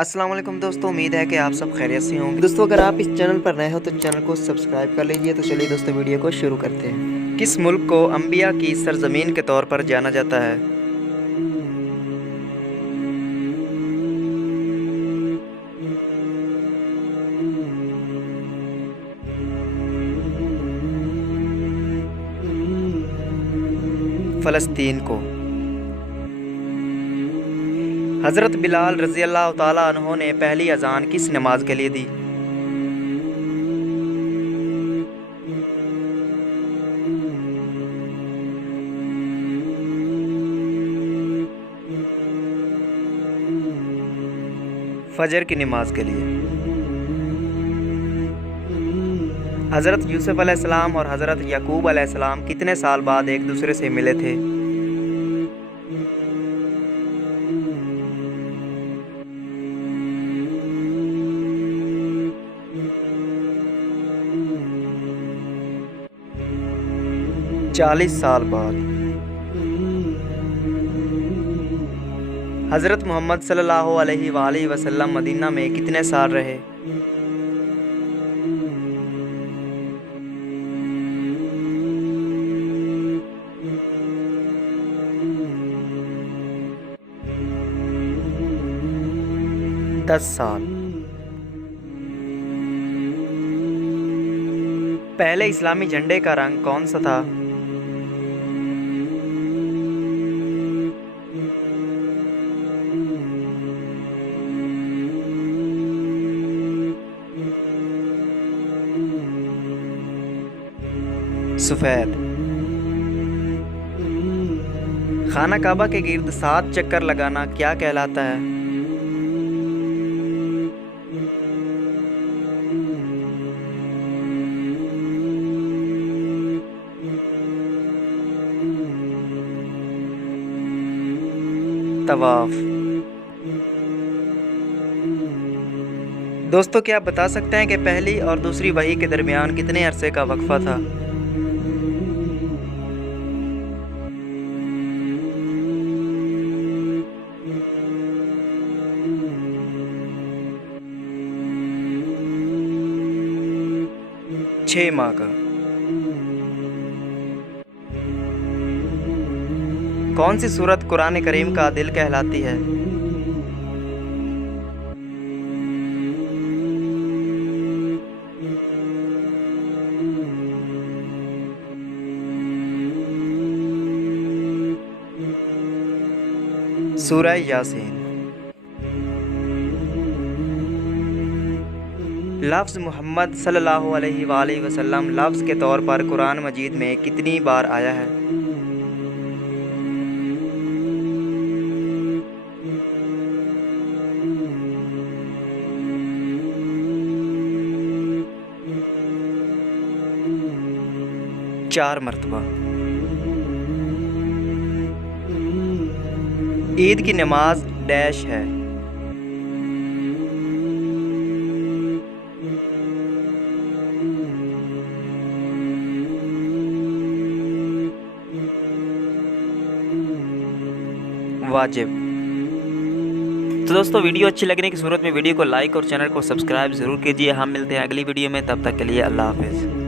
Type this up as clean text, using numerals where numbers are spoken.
अस्सलाम वालेकुम दोस्तों, उम्मीद है कि आप सब खैरियत से होंगे। दोस्तों, अगर आप इस चैनल पर नए हो तो चैनल को सब्सक्राइब कर लीजिए। तो चलिए दोस्तों, वीडियो को शुरू करते हैं। किस मुल्क को अंबिया की सरजमीन के तौर पर जाना जाता है? फ़लस्तीन को। हज़रत बिलाल रज़ी अल्लाह ताला अन्हो ने पहली अज़ान किस नमाज के लिए दी? फजर की नमाज के लिए। हज़रत यूसुफ़ अलैहिस्सलाम और हज़रत याकूब अलैहिस्सलाम कितने साल बाद एक दूसरे से मिले थे? चालीस साल बाद। हज़रत मोहम्मद सल्लल्लाहु अलैहि वसल्लम मदीना में कितने साल रहे? दस साल। पहले इस्लामी झंडे का रंग कौन सा था? सफ़ेद। खाना काबा के गिर्द 7 चक्कर लगाना क्या कहलाता है? तवाफ। दोस्तों, क्या आप बता सकते हैं कि पहली और दूसरी वही के दरमियान कितने अरसे का वक्फा था? छः माह का। कौन सी सूरत कुरान करीम का दिल कहलाती है? सूरह यासीन। लफ्ज़ मोहम्मद सल्लल्लाहु अलैहि वसल्लम लफ्ज़ के तौर पर कुरान मजीद में कितनी बार आया है? चार मरतबा। ईद की नमाज डैश है। वाजिब। तो दोस्तों, वीडियो अच्छी लगने की सूरत में वीडियो को लाइक और चैनल को सब्सक्राइब ज़रूर कीजिए। हम मिलते हैं अगली वीडियो में, तब तक के लिए अल्लाह हाफ़िज़।